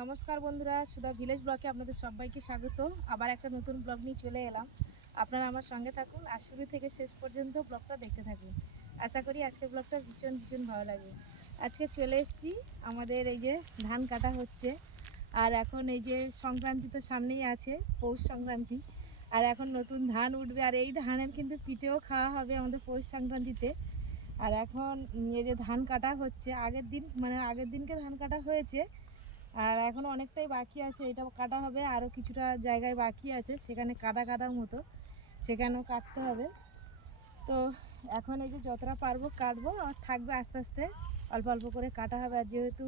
নমস্কার বন্ধুরা সুধা ভিলেজ ব্লকে আপনাদের সবাইকে স্বাগত। আবার একটা নতুন ব্লগ নিয়ে চলে এলাম। আপনারা আমার সঙ্গে থাকুন আর শুরু থেকে শেষ পর্যন্ত ব্লগটা দেখতে থাকুন। আশা করি আজকের ব্লগটা ভীষণ ভীষণ ভালো লাগবে। আজকে চলে এসেছি, আমাদের এই যে ধান কাটা হচ্ছে। আর এখন এই যে সংক্রান্তি তো সামনেই আছে, পৌষ সংক্রান্তি। আর এখন নতুন ধান উঠবে, আর এই ধানের কিন্তু পিঠেও খাওয়া হবে আমাদের পৌষ সংক্রান্তিতে। আর এখন এই যে ধান কাটা হচ্ছে, আগের দিন মানে আগের দিনকে ধান কাটা হয়েছে। আর এখনও অনেকটাই বাকি আছে, এটা কাটা হবে আরও কিছুটা জায়গায় বাকি আছে, সেখানে কাদা কাদার মতো, সেখানেও কাটতে হবে। তো এখন এই যে যতটা পারব কাটবো, আর থাকবে আস্তে আস্তে, অল্প অল্প করে কাটা হবে। আর যেহেতু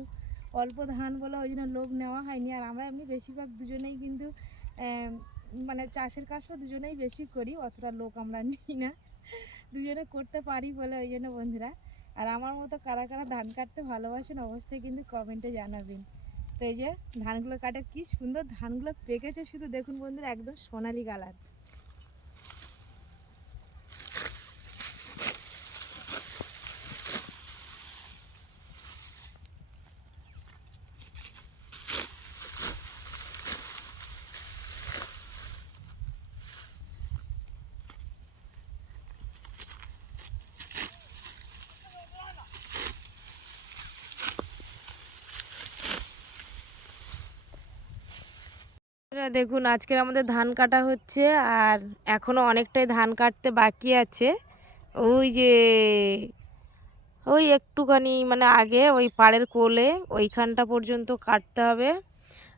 অল্প ধান বলে ওই জন্য লোক নেওয়া হয়নি, আর আমরা এমনি বেশিরভাগ দুজনেই কিন্তু মানে চাষের কাজটা দুজনেই বেশি করি, অতটা লোক আমরা নিই না। দুজনে করতে পারি বলে ওই জন্য বন্ধুরা। আর আমার মতো কারা কারা ধান কাটতে ভালোবাসেন, অবশ্যই কিন্তু কমেন্টে জানাবেন। তো এই যে ধানগুলো কাটে কি সুন্দর ধানগুলো পেকেছে শুধু দেখুন বন্ধুরা, একদম সোনালি কালার দেখুন, আজকের আমাদের ধান কাটা হচ্ছে, আর এখনও অনেকটাই ধান কাটতে বাকি আছে। ওই যে, ওই একটুখানি মানে আগে ওই পাড়ের কোলে, ওইখানটা পর্যন্ত কাটতে হবে।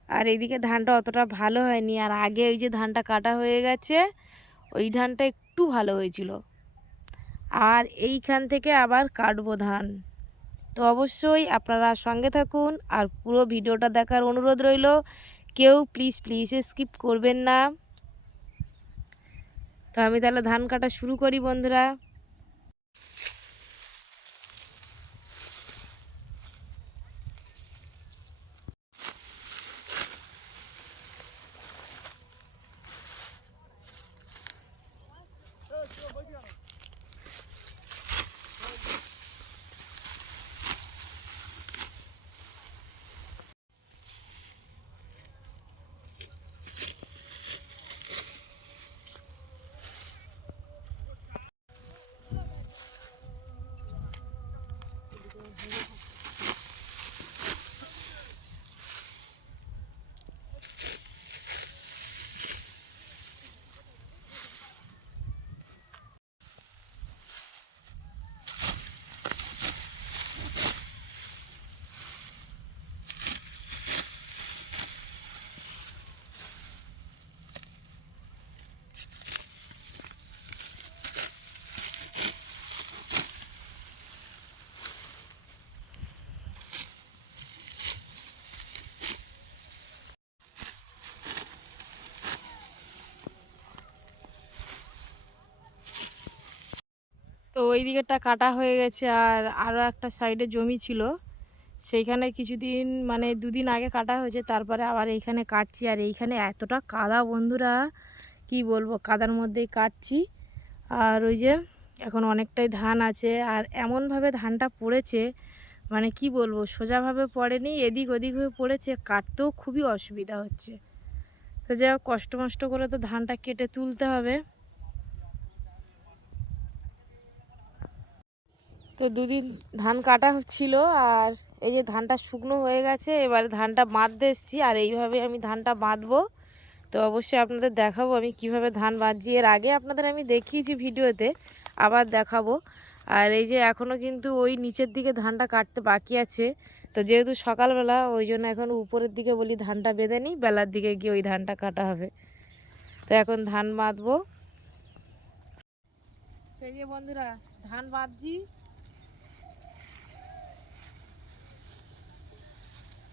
আর এইদিকে ধানটা অতটা ভালো হয়নি, আর আগে ওই যে ধানটা কাটা হয়ে গেছে, ওই ধানটা একটু ভালো হয়েছিল। আর এইখান থেকে আবার কাটবো ধান। তো অবশ্যই আপনারা সঙ্গে থাকুন, আর পুরো ভিডিওটা দেখার অনুরোধ রইল। কেউ প্লিজ প্লিজ স্কিপ করবেন না। তো আমি তাহলে ধান কাটা শুরু করি বন্ধুরা। তো ওই দিকেরটা কাটা হয়ে গেছে আর আরও একটা সাইডে জমি ছিল। সেইখানে কিছুদিন মানে দুদিন আগে কাটা হয়েছে, তারপরে আবার এইখানে কাটছি। আর এইখানে এতটা কাদা বন্ধুরা, কি বলব, কাদার মধ্যেই কাটছি। আর ওই যে এখন অনেকটাই ধান আছে আর এমনভাবে ধানটা পড়েছে মানে কি বলব, সোজাভাবে পড়েনি, এদিক ওদিক হয়ে পড়েছে, কাটতেও খুবই অসুবিধা হচ্ছে। তো যাই হোক, কষ্ট মষ্ট করে তো ধানটা কেটে তুলতে হবে। তো দুদিন ধান কাটা ছিল আর এই যে ধানটা শুকনো হয়ে গেছে, এবারে ধানটা বাঁধতে এসেছি আর এইভাবে আমি ধানটা বাঁধবো। তো অবশ্যই আপনাদের দেখাবো আমি কীভাবে ধান বাঁধছি। এর আগে আপনাদের আমি দেখিয়েছি ভিডিওতে, আবার দেখাবো। আর এই যে এখনও কিন্তু ওই নিচের দিকে ধানটা কাটতে বাকি আছে। তো যেহেতু সকালবেলা, ওই জন্য এখন উপরের দিকে বলি ধানটা বেঁধে নিই, বেলার দিকে গিয়ে ওই ধানটা কাটা হবে। তো এখন ধান বাঁধবো। এই যে বন্ধুরা, ধান বাঁধছি।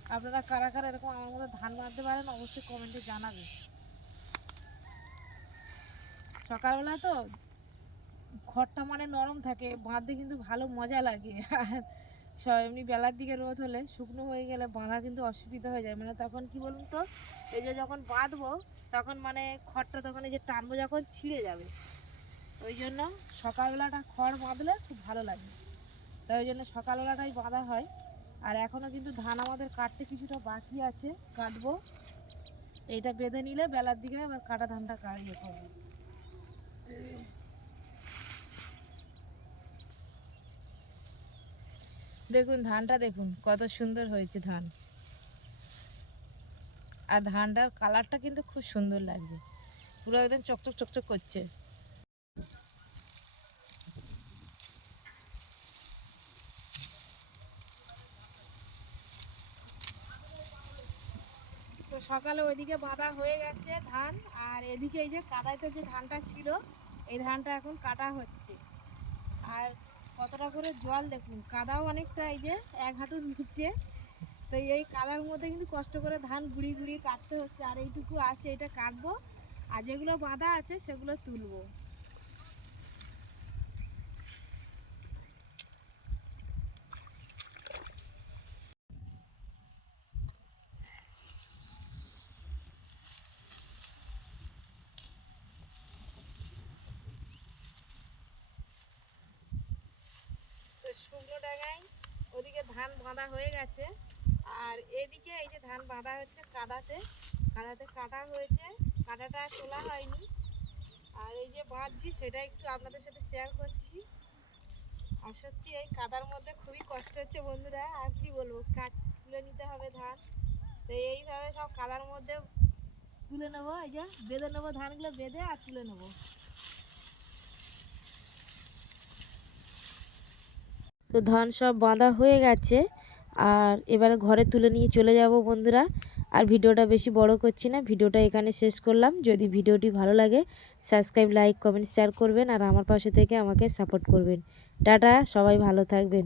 আপনারা কারা কারা এরকম আমার মতো ধান বাঁধতে পারেন, অবশ্যই কমেন্টে জানাবেন। সকালবেলা তো খড়টা মানে নরম থাকে, বাঁধতে কিন্তু ভালো মজা লাগে। আর স- এমনি বেলার দিকে রোদ হলে শুকনো হয়ে গেলে বাঁধা কিন্তু অসুবিধা হয়ে যায়। মানে তখন কি বলুন তো, এই যে যখন বাঁধবো, তখন মানে খড়টা তখন এই যে টানবো যখন ছিঁড়ে যাবে। ওই জন্য সকালবেলাটা খড় বাঁধলে খুব ভালো লাগে। তাই ওই জন্য সকালবেলাটাই বাঁধা হয়। আর এখনও কিন্তু ধান আমাদের কাটতে কিছুটা বাকি আছে, কাটবো। এইটা বেঁধে নিলে বেলার দিকে এবার কাটা ধানটা কাটিয়ে করব দেখুন, ধানটা দেখুন, কত সুন্দর হয়েছে ধান। আর ধানটার কালারটা কিন্তু খুব সুন্দর লাগছে। পুরো একদম চকচক চকচক করছে। তো সকালে ওইদিকে বাঁধা হয়ে গেছে ধান, আর এদিকে এই যে কাদাইতে যে ধানটা ছিল, এই ধানটা এখন কাটা হচ্ছে। আর কতটা করে জল দেখুন, কাদাও অনেকটা এই যে এক হাঁটুর নিচে। তো এই কাদার মধ্যে কিন্তু কষ্ট করে ধান গুড়ি গুড়ি কাটতে হচ্ছে, আর এইটুকু আছে, এটা কাটবো। আর যেগুলো বাঁধা আছে, সেগুলো তুলবো। শুকনো ডাঙায়, ওদিকে ধান বাঁধা হয়ে গেছে। আর এদিকে এই যে ধান বাঁধা হচ্ছে কাদাতে কাদাতে কাটা হয়েছে, কাটাটা তোলা হয়নি। আর এই যে বাঁধছি, সেটা একটু আপনাদের সাথে শেয়ার করছি। আর সত্যি এই কাদার মধ্যে খুবই কষ্ট হচ্ছে বন্ধুরা, আর কি বলব কাট তুলে নিতে হবে ধান। তো এইভাবে সব কাদার মধ্যে তুলে নেব, এই যে বেঁধে নেব ধানগুলো, বেঁধে আর তুলে নেব। তো ধান সব বাঁধা হয়ে গেছে। আর এবারে ঘরে তুলে নিয়ে চলে যাব বন্ধুরা। আর ভিডিওটা বেশি বড় করছি না, ভিডিওটা এখানে শেষ করলাম। যদি ভিডিওটি ভালো লাগে সাবস্ক্রাইব লাইক কমেন্ট শেয়ার করবেন। আর আমার পাশে থেকে আমাকে সাপোর্ট করবেন। টাটা, সবাই ভালো থাকবেন।